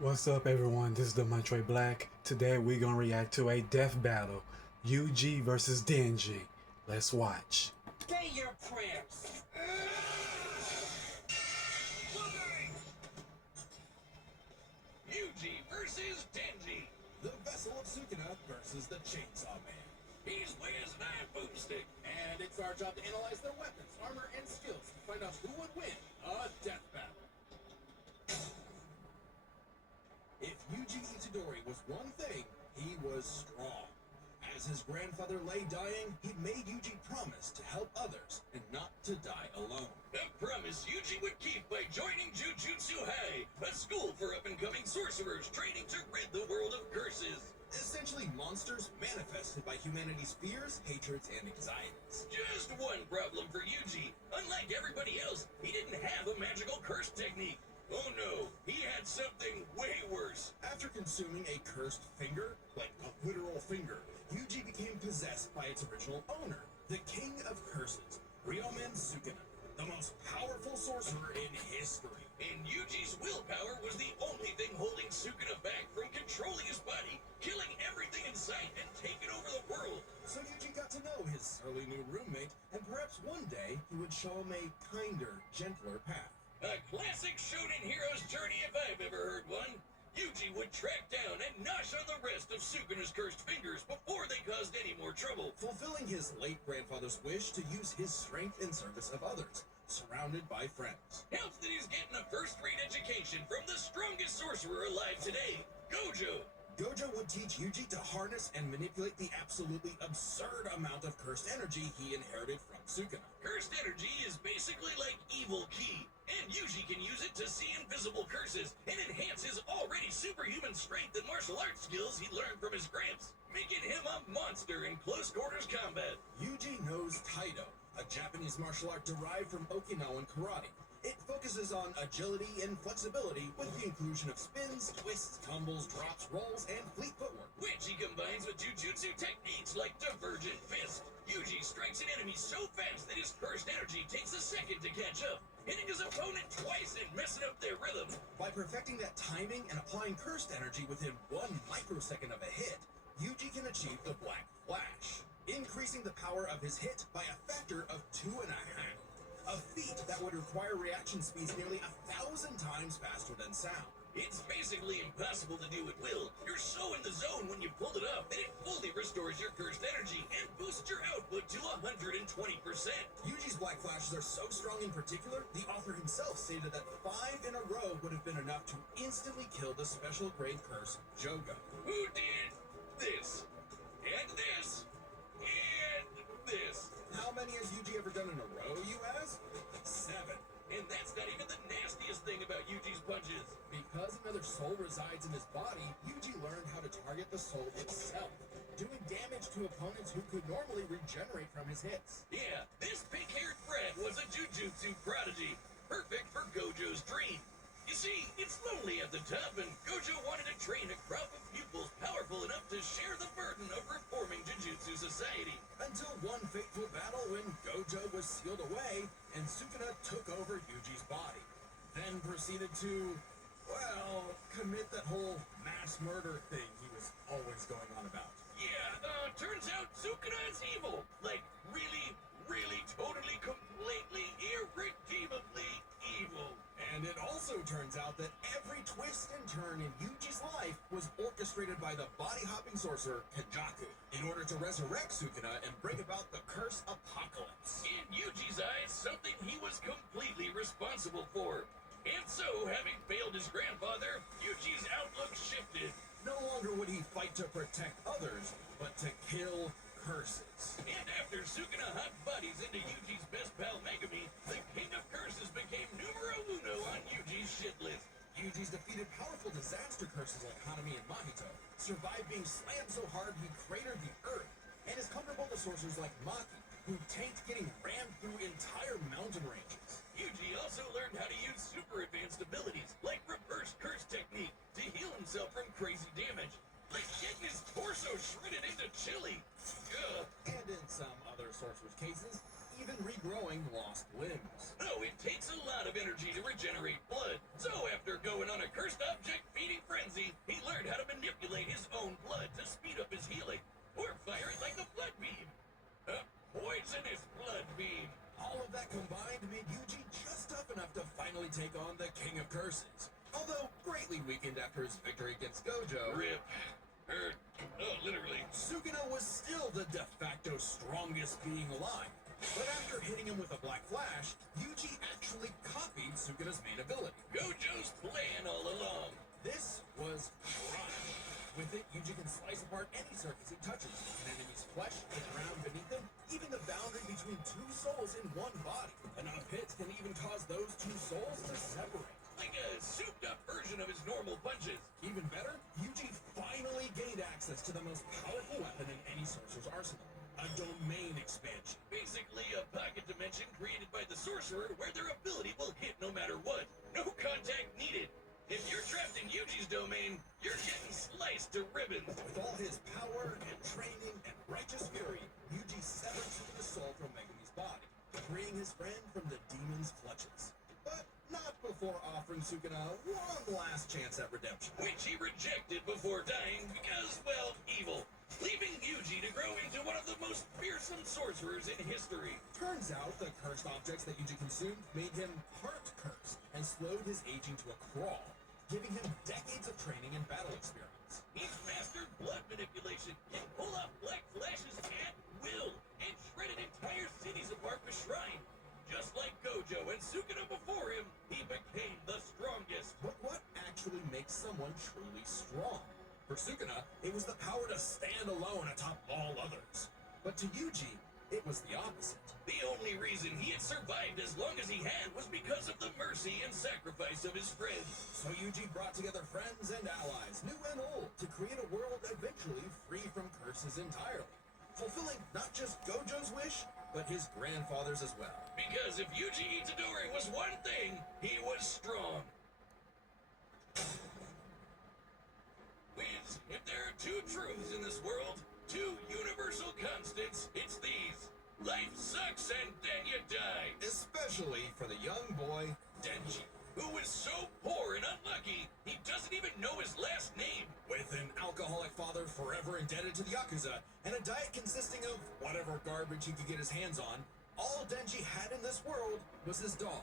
What's up, everyone? This is the Montre Black. Today we're gonna react to a death battle, Yuji versus Denji. Let's watch. Say your prayers. Yuji versus Denji. The Vessel of Sukuna versus the Chainsaw Man. He's with his knife boomstick. And it's our job to analyze their weapons, armor, and skills to find out who would win a death battle. If Yuji Itadori was one thing, he was strong. As his grandfather lay dying, he made Yuji promise to help others and not to die alone. A promise Yuji would keep by joining Jujutsu High, a school for up-and-coming sorcerers training to rid the world of curses. Essentially monsters manifested by humanity's fears, hatreds, and anxieties. Just one problem for Yuji. Unlike everybody else, he didn't have a magical curse technique. Oh no, he had something way worse. After consuming a cursed finger, like a literal finger, Yuji became possessed by its original owner, the King of Curses, Ryomen Sukuna, the most powerful sorcerer in history. And Yuji's willpower was the only thing holding Sukuna back from controlling his body, killing everything in sight, and taking over the world. So Yuji got to know his surly new roommate, and perhaps one day he would show him a kinder, gentler path. A classic shonen hero's journey if I've ever heard one. Yuji would track down and nosh on the rest of Sukuna's cursed fingers before they caused any more trouble. Fulfilling his late grandfather's wish to use his strength in service of others, surrounded by friends. Helps that he's getting a first-rate education from the strongest sorcerer alive today, Gojo. Gojo would teach Yuji to harness and manipulate the absolutely absurd amount of cursed energy he inherited from Sukuna. Cursed energy is basically like evil ki, and Yuji can use it to see invisible curses and enhance his already superhuman strength and martial arts skills he learned from his gramps, making him a monster in close quarters combat. Yuji knows Taido, a Japanese martial art derived from Okinawan karate. It focuses on agility and flexibility with the inclusion of spins, twists, tumbles, drops, rolls, and fleet footwork. Which he combines with jujutsu techniques like Divergent Fist. Yuji strikes an enemy so fast that his cursed energy takes a second to catch up, hitting his opponent twice and messing up their rhythm. By perfecting that timing and applying cursed energy within 1 microsecond of a hit, Yuji can achieve the Black Flash, increasing the power of his hit by a factor of 2.5. A feat that would require reaction speeds nearly 1,000 times faster than sound. It's basically impossible to do at will. You're so in the zone when you pull it off that it fully restores your cursed energy and boosts your output to 120%. Yuji's Black Flashes are so strong in particular, the author himself stated that 5 in a row would have been enough to instantly kill the special grade curse, Jogo. Who did this? And this? And this? How many has Yuji ever done in a row, you ask? 7. And that's not even the nastiest thing about Yuji's punches. Because another soul resides in his body, Yuji learned how to target the soul itself, doing damage to opponents who could normally regenerate from his hits. Yeah, this pink-haired brat was a jujutsu prodigy, perfect for Gojo's dream. You see, it's lonely at the top, and Gojo wanted to train a crop of pupils powerful enough to share the burden of reforming Jujutsu Society. Until one fateful battle when Gojo was sealed away, and Sukuna took over Yuji's body. Then proceeded to, well, commit that whole mass murder thing he was always going on about. Yeah, turns out Sukuna is evil. Like, really, really, totally, completely, irredeemably evil. And it also turns out that every twist and turn in Yuji's life was orchestrated by the body-hopping sorcerer Kenjaku in order to resurrect Sukuna and bring about the curse apocalypse. In Yuji's eyes, something he was completely responsible for. And so, having failed his grandfather, Yuji's outlook shifted. No longer would he fight to protect others, but to kill curses. And after Sukuna hot bodies into Yuji's best pal Megumi, the King of Curses became numero uno on Yuji's shit list. Yuji's defeated powerful disaster curses like Hanami and Mahito, survived being slammed so hard he cratered the earth, and is comfortable to sorcerers like Maki, who tanked getting rammed through entire mountain ranges. Yuji also learned how to use super advanced abilities, like reverse curse technique, to heal himself from crazy damage. Like getting his torso shredded into chili. And in some other sorcerers' cases, even regrowing lost limbs. No, it takes a lot of energy to regenerate blood. So after going on a cursed object feeding for frenzy, he learned how to manipulate his own blood to speed up his healing, or fire it like the blood beam. A poisonous blood beam. All of that combined made Yuji just tough enough to finally take on the King of Curses. Although greatly weakened after his victory against Gojo, Rip. Hurt. Oh, literally. Sukuna was still the de facto strongest being alive. But after hitting him with a Black Flash, Yuji actually copied Sukuna's main ability. Gojo's plan all along. This was Prime. With it, Yuji can slice apart any surface he touches, an enemy's flesh, the ground beneath him, even the boundary between two souls in one body. Enough hits can even cause those two souls to separate. Like a souped-up version of his normal punches. Even better, Yuji finally gained access to the most powerful weapon in any sorcerer's arsenal, a domain expansion. Basically a pocket dimension created by the sorcerer where their ability will hit no matter what. No contact needed. If you're trapped in Yuji's domain, you're getting sliced to ribbons. With all his power and training and righteous fury, Yuji severed Sukuna's soul from Megumi's body, freeing his friend from the demon's clutches. But not before offering Sukuna one last chance at redemption. Which he rejected before dying because, well, evil. Leaving Yuji to grow into one of the most fearsome sorcerers in history. Turns out the cursed objects that Yuji consumed made him heart cursed and slowed his aging to a crawl, giving him decades of training and battle experience. He's mastered blood manipulation, can pull off Black Flashes at will, and shredded entire cities apart with Shrine. Just like Gojo and Sukuna before him, he became the strongest. But what actually makes someone truly strong? For Sukuna, it was the power to stand alone atop all others. But to Yuji, it was the opposite. The only reason he had survived as long as he had was because of the mercy and sacrifice of his friends. So Yuji brought together friends and allies, new and old, to create a world eventually free from curses entirely, fulfilling not just Gojo's wish, but his grandfather's as well. Because if Yuji Itadori was one thing, he was strong. Wiz, if there are two truths in this world, two universal constants, it's these. Life sucks and then you die. Especially for the young boy, Denji. Who is so poor and unlucky, he doesn't even know his last name. With an alcoholic father forever indebted to the Yakuza, and a diet consisting of whatever garbage he could get his hands on, all Denji had in this world was his dog,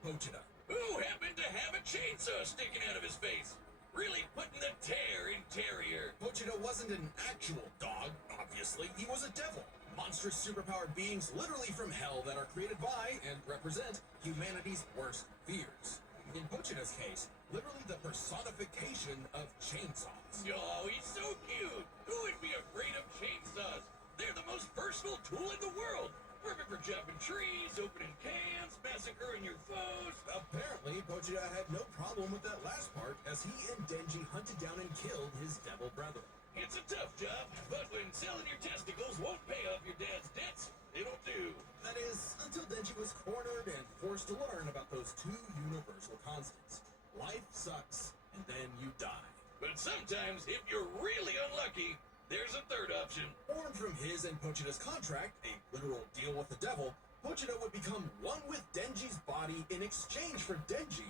Pochita. Who happened to have a chainsaw sticking out of his face. Really putting the tear in Terrier. Pochita wasn't an actual dog, obviously. He was a devil. Monstrous superpowered beings literally from hell that are created by and represent humanity's worst fears. In Pochita's case, literally the personification of chainsaws. Oh, he's so cute. Who would be afraid of chainsaws? They're the most versatile tool in the world. Perfect for chopping trees, opening cans, massacring your foes. Apparently, Pochita had no problem with that last part, as he and Denji hunted down and killed his devil brethren. It's a tough job, but when selling your testicles won't pay off your dad's debts, it'll do. That is, until Denji was cornered and forced to learn about those two universal constants. Life sucks, and then you die. But sometimes, if you're really unlucky, there's a third option. Born from his and Pochita's contract, a literal deal with the devil, Pochita would become one with Denji's body in exchange for Denji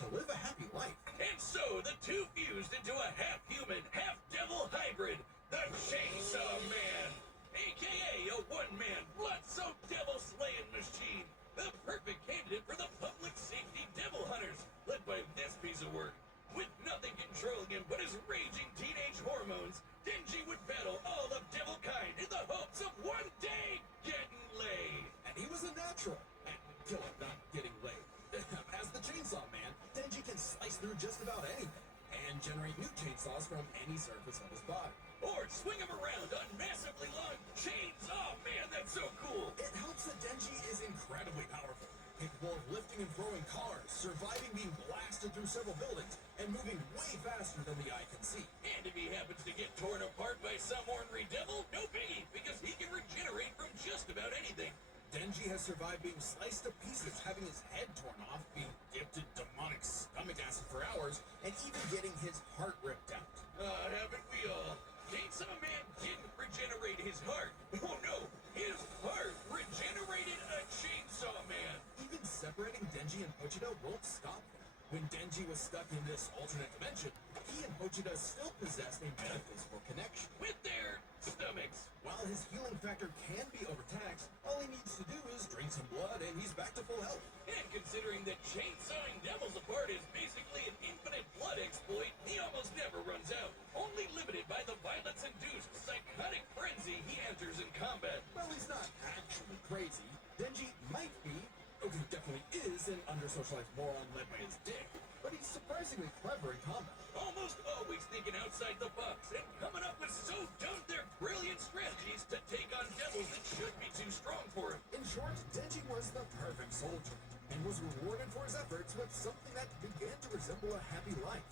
to live a happy life. And so the two fused into a half-human, half-devil hybrid, the Chainsaw Man, aka a one-man, blood-soaked devil-slaying machine, the perfect candidate for the public safety devil hunters, led by this piece of work. With nothing controlling him but his raging teenage hormones, Denji would battle all of devil kind in the hopes of one day getting laid. And he was a natural at killing, not getting laid. As the Chainsaw Man, Denji can slice through just about anything and generate new chainsaws from any surface of his body. Or swing him around on massively long chains. Oh man, that's so cool. It helps that Denji is incredibly powerful, capable of lifting and throwing cars, surviving being blasted through several buildings, and moving way faster than the eye can see. And if he happens to get torn apart by some ornery devil, no biggie, because he can regenerate from just about anything. Denji has survived being sliced to pieces, having his head torn off, being dipped in demonic stomach acid for hours, and even getting his heart ripped out. Haven't we all? Chainsaw Man didn't regenerate his heart. Oh no, his heart regenerated a Chainsaw Man. Even separating Denji and Pochita won't stop him. When Denji was stuck in this alternate dimension, he Pochita still possessed a metaphysical connection. With their stomachs. While his healing factor can be overtaxed, all he needs to do is drink some blood and he's back to full health. And considering that chainsawing devils apart is basically an infinite blood exploit, he almost never runs out, only limited by the violence-induced psychotic frenzy he enters in combat. Well, he's not actually crazy. Denji might be, okay, definitely is an under-socialized moron led by his dick, but he's surprisingly clever in combat. Almost always thinking outside the box and coming up with so dumb they're brilliant strategies to take on devils that should be too strong for him. In short, Denji was the perfect soldier, and was rewarded for his efforts with something that began to resemble a happy life.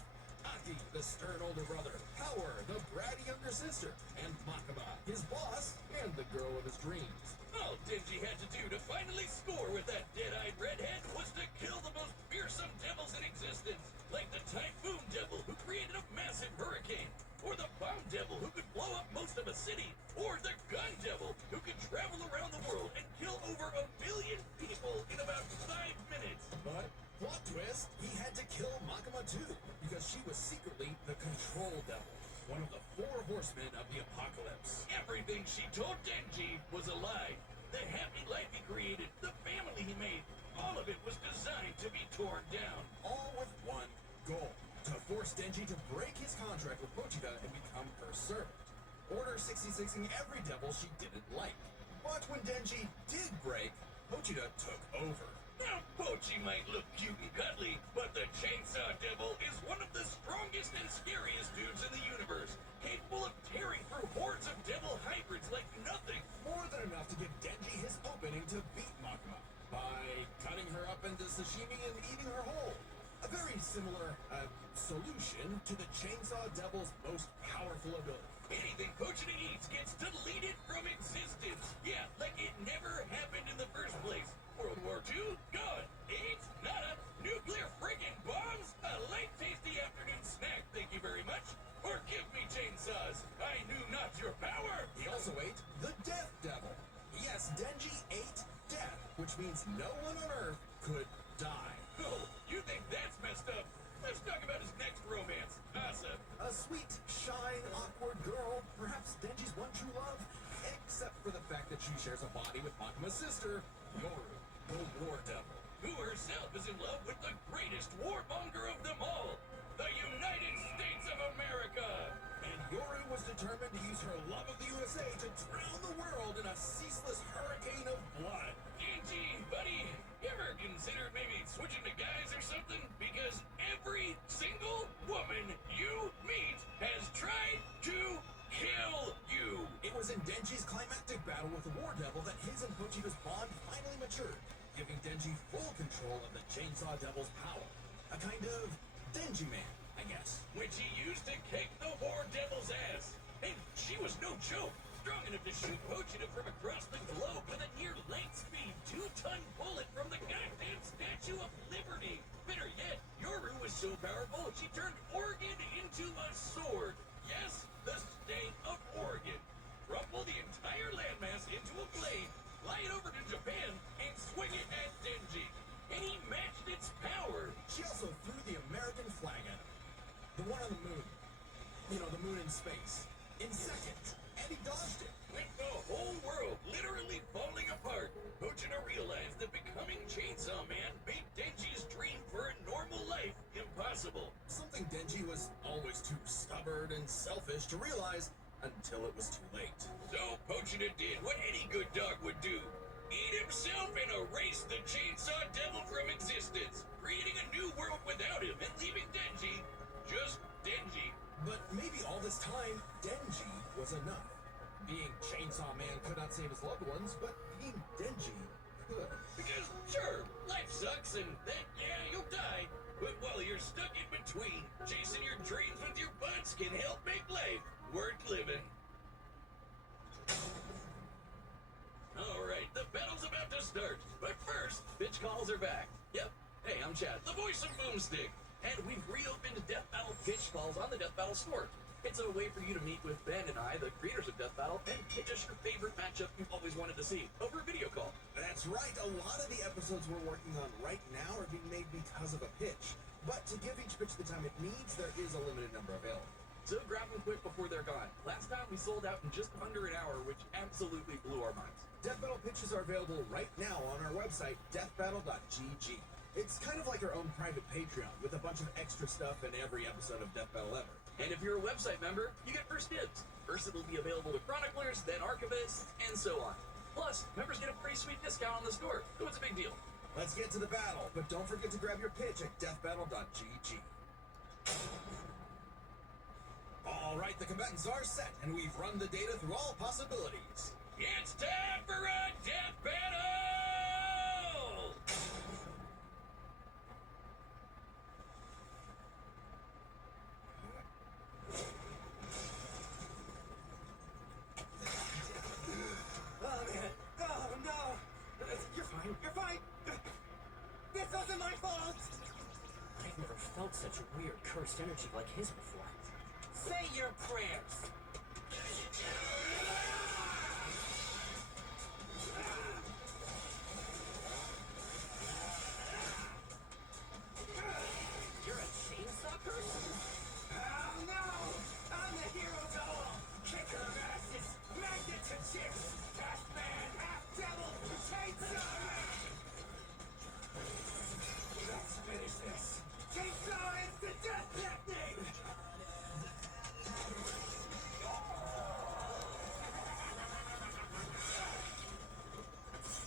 Aki, the stern older brother, Power, the bratty younger sister, and Makima, his boss, and the girl of his dreams. All Denji had to do to finally score with that dead-eyed redhead was to kill the most fearsome devils in existence, like the Typhoon Devil who created a massive hurricane, or the Bomb Devil who could blow up most of a city, or the Gun Devil who could travel around the world and kill over 1 billion people in about 5 minutes. But, plot twist, he had to kill Makima too, because she was secretly the Control Devil, one of the 4 horsemen of the apocalypse. Everything she told Denji was a lie. The happy life he created, the family he made, all of it was designed to be torn down. All with one goal, to force Denji to break his contract with Pochita and become her servant. Order 66ing every devil she didn't like. But when Denji did break, Pochita took over. Now, Pochi might look cute and cuddly, but the Chainsaw Devil is one of the strongest and scariest dudes in the universe, capable of tearing through hordes of devil hybrids like nothing. More than enough to give Denji his opening to beat Makima by cutting her up into sashimi and eating her whole. A very similar solution to the Chainsaw Devil's most powerful ability. Anything Pochita eats gets deleted from existence. Yeah, like it never happened in the first place. World War II? Gone. AIDS? Nada. Nuclear friggin' bombs? A light tasty afternoon snack, thank you very much. Forgive me, chainsaws. I knew not your power. He also ate the Death Devil. Yes, Denji ate death, which means no one on Earth could die. Oh, you think that's messed up? Let's talk about his next romance, Asa. A sweet, shy, awkward girl, perhaps Denji's one true love, except for the fact that she shares a body with Makima's sister, Yoru, the War Devil. Who herself is in love with the greatest warmonger of them all, the United States of America. And Yoru was determined to use her love of the USA to drown the world in a ceaseless hurricane of blood. Denji, buddy, you ever considered maybe switching to guys or something? Because every single woman you meet has tried to kill you. It was in Denji's climactic battle with the War Devil that his and Pochita's bond finally matured, giving Denji full control of the Chainsaw Devil's power. A kind of Denji Man, I guess. Which he used to kick the War Devil's ass. And she was no joke. Strong enough to shoot Pochita from across the globe with a near light speed 2-ton bullet from the goddamn Statue of Liberty. Better yet, Yoru was so powerful she turned Oregon into a sword. Yes, the state of Oregon. Rumple the entire landmass into a blade, fly it over to Japan, and swing it at Denji. And he matched its power. She also threw the American flag at him. The one on the moon. You know, the moon in space. In seconds. And he dodged it. With the whole world literally falling apart, Pochita realized that becoming Chainsaw Man made Denji's dream for a normal life impossible. Something Denji was always too stubborn and selfish to realize until it was too late. So Pochita did what any good dog would do. Eat himself and erase the Chainsaw Devil from existence, creating a new world without him and leaving Denji just Denji. But maybe all this time, Denji was enough. Being Chainsaw Man could not save his loved ones, but being Denji could. Because sure, life sucks and then yeah, you'll die. But while you're stuck in between, chasing your dreams with your butts can help make life worth living. Alright, the battle's about to start. But first, bitch calls are back. Yep. Hey, I'm Chad, the voice of Boomstick. And we've reopened Death Battle pitch calls on the Death Battle store. It's a way for you to meet with Ben and I, the creators of Death Battle, and pitch us your favorite matchup you've always wanted to see over a video call. That's right, a lot of the episodes we're working on right now are being made because of a pitch. But to give each pitch the time it needs, there is a limited number available. So grab them quick before they're gone. Last time we sold out in just under an hour, which absolutely blew our minds. Death Battle pitches are available right now on our website, deathbattle.gg. It's kind of like our own private Patreon with a bunch of extra stuff in every episode of Death Battle ever. And if you're a website member, you get first dibs. First it'll be available to chroniclers, then archivists, and so on. Plus, members get a pretty sweet discount on the store, so it's a big deal. Let's get to the battle, but don't forget to grab your pitch at deathbattle.gg. All right, the combatants are set, and we've run the data through all possibilities. It's time for a death battle! Oh man. Oh no. You're fine. You're fine. This wasn't my fault. I've never felt such weird cursed energy like his before. Say your prayers. You're a chainsaw person? Oh no! I'm the hero of it all! Kicker of asses! Magnet to chips! Half man, half devil! Chainsaw man! Let's finish this! Chainsaw is the death technique!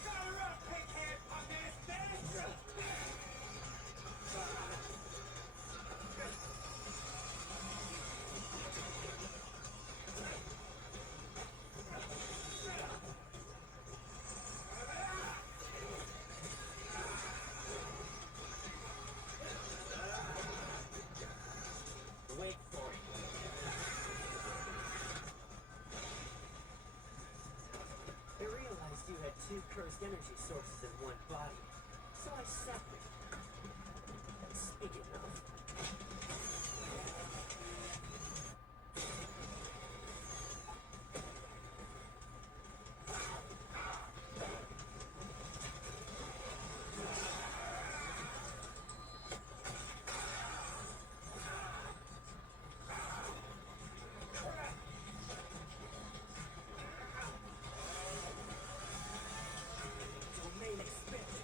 Got her up, pig-head puppet! Wait for it. I realized you had two cursed energy sources in one body, so I separated them. Speaking of, Domain expanded.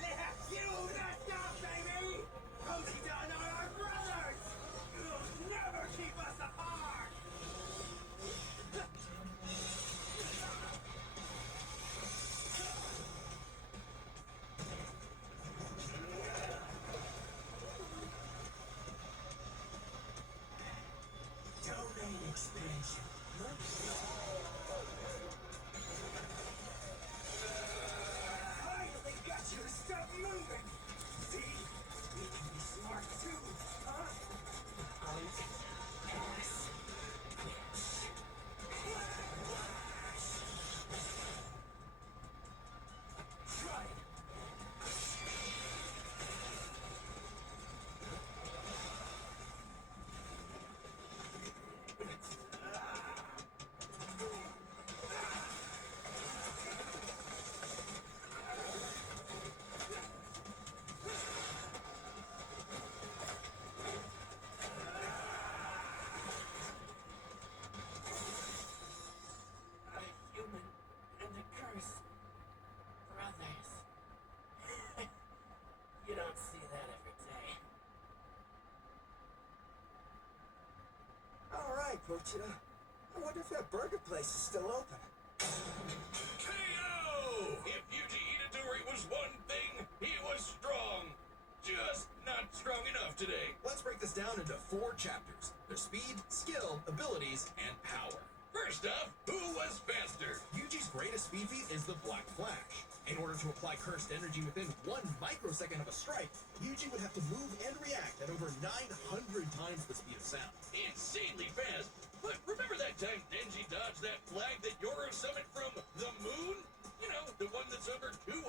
Yeah, you that's up, baby! Cozy Dunn are our brothers! You'll never keep us apart! Domain expansion. Finally got you to stop moving! See? We can be smart too, huh? punt, pass, pitch. Try it! A human and a curse. Brothers. You don't see that every day. All right, Pochita. I wonder if that burger place is still open. KO! If Yuji Itadori was one thing, he was strong. Just not strong enough today. Let's break this down into 4 chapters. Their speed, skill, abilities, and power. First off, who was faster? Yuji's greatest speed feat is the Black Flash. In order to apply cursed energy within 1 microsecond of a strike, Yuji would have to move and react at over 900 times the speed of sound. Insanely fast. But remember that time Denji dodged that flag that Yoro summoned from the moon? You know, the one that's over 200,000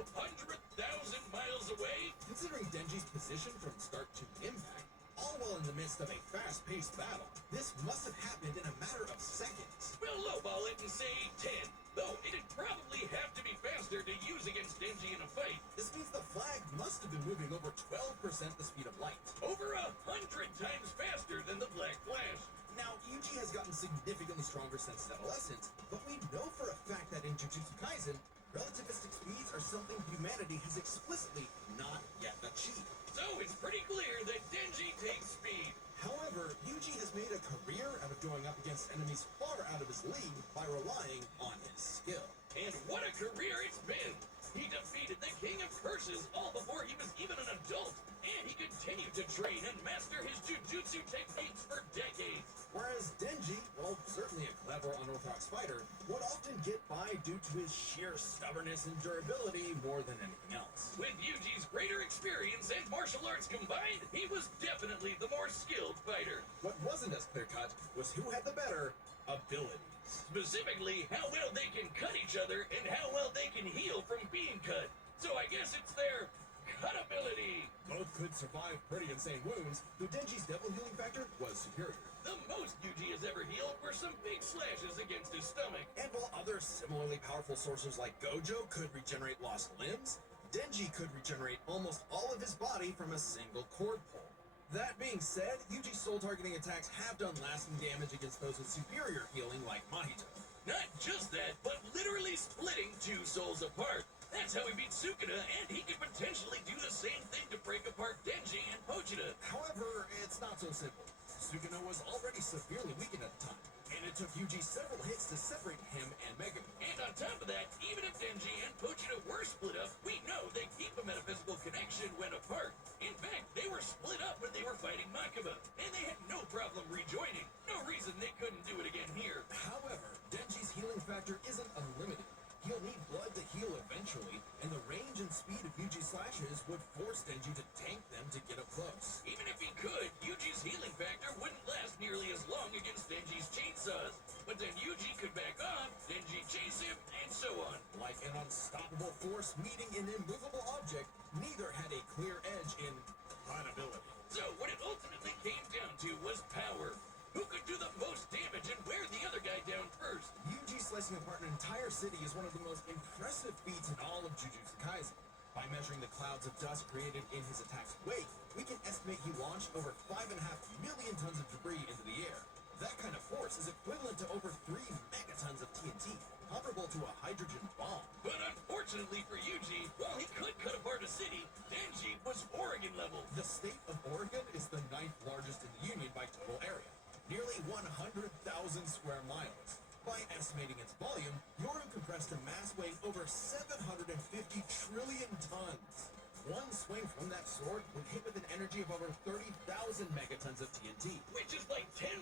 miles away? Considering Denji's position from start to impact, all while in the midst of a fast-paced battle, this must have happened in a matter of seconds. Well, lowball it and say 10. Though it'd probably have to be faster to use against Denji in a fight. This means the flag must have been moving over 12% the speed of light. Over 100 times faster than the Black Flash. Now, Yuji has gotten significantly stronger since his adolescence, but we know for a fact that in Jujutsu Kaisen, relativistic speeds are something humanity has explicitly not yet achieved. So it's pretty clear that Denji takes speed. However, Yuji has made a career out of going up against enemies far out of his league by relying on his skill. And what a career it's been! He defeated the King of Curses all before he was even an adult, and he continued to train and master his jujutsu techniques for decades. Whereas Denji, while certainly a clever, unorthodox fighter, would often get by due to his sheer stubbornness and durability more than anything else. With Yuji's greater experience and martial arts combined, he was definitely the more skilled fighter. What wasn't as clear-cut was who had the better abilities. Specifically, how well they can cut each other and how well they can heal from being cut. So I guess it's their cut ability. Both could survive pretty insane wounds, though Denji's devil healing factor was superior. The most Yuji has ever healed were some big slashes against his stomach. And while other similarly powerful sorcerers like Gojo could regenerate lost limbs, Denji could regenerate almost all of his body from a single cord pull. That being said, Yuji's soul targeting attacks have done lasting damage against those with superior healing like Mahito. Not just that, but literally splitting two souls apart. That's how he beat Sukuna, and he could potentially do the same thing to break apart Denji and Pochita. However, it's not so simple. Sukuna was already severely weakened at the time, and it took Yuji several hits to separate him and Megumi. And on top of that, even if Denji and Pochita were split up, we know they keep a metaphysical connection when apart. In fact, they were split up when they were fighting Makaba, and they had no problem rejoining. No reason they couldn't do it again here. However, Denji's healing factor isn't unlimited. He'll need blood to heal eventually, and the range and speed of Yuji's slashes would force Denji to tank them to get up close. Even if he could, Yuji's healing factor wouldn't last nearly as long against Denji's chainsaws. But then Yuji could back off, Denji chase him, and so on. Like an unstoppable force meeting an immovable object, neither had a clear edge in ability. So what it ultimately came down to was power. Who could do the most damage and wear the other guy down first? Yuji slicing apart an entire city is one of the most impressive feats in all of Jujutsu Kaisen. By measuring the clouds of dust created in his attack's wake, we can estimate he launched over 5.5 million tons of debris into the air. That kind of force is equivalent to over 3 megatons of TNT, comparable to a hydrogen bomb. But unfortunately for Yuji, while he could cut apart a city, Denji was Oregon level. The state of Oregon is the 9th largest in the Union by total area, nearly 100,000 square miles. By estimating its volume, Yoru compressed a mass weighing over 750 trillion tons. One swing from that sword would hit with an energy of over 30,000 megatons of TNT. Which is like 10,000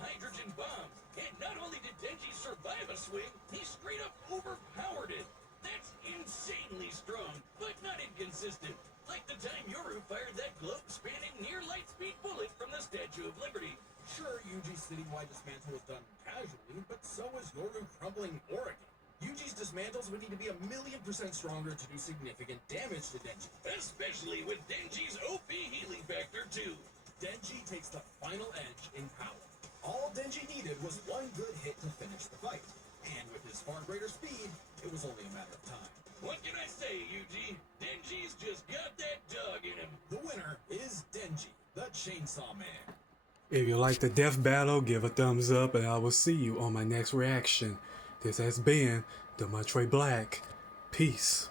hydrogen bombs. And not only did Denji survive a swing, he straight up overpowered it. That's insanely strong, but not inconsistent. Like the time Yoru fired that globe-spanning near-light-speed bullet from the Statue of Liberty. Sure, Yuji's citywide dismantle was done casually, but so was Yoru crumbling Oregon. Yuji's dismantles would need to be 1,000,000% stronger to do significant damage to Denji. Especially with Denji's OP healing factor too. Denji takes the final edge in power. All Denji needed was one good hit to finish the fight. And with his far greater speed, it was only a matter of time. What can I say, Yuji? Denji's just got that dog in him. The winner is Denji, the Chainsaw Man. If you like the death battle, give a thumbs up and I will see you on my next reaction. This has been the Montray Black. Peace.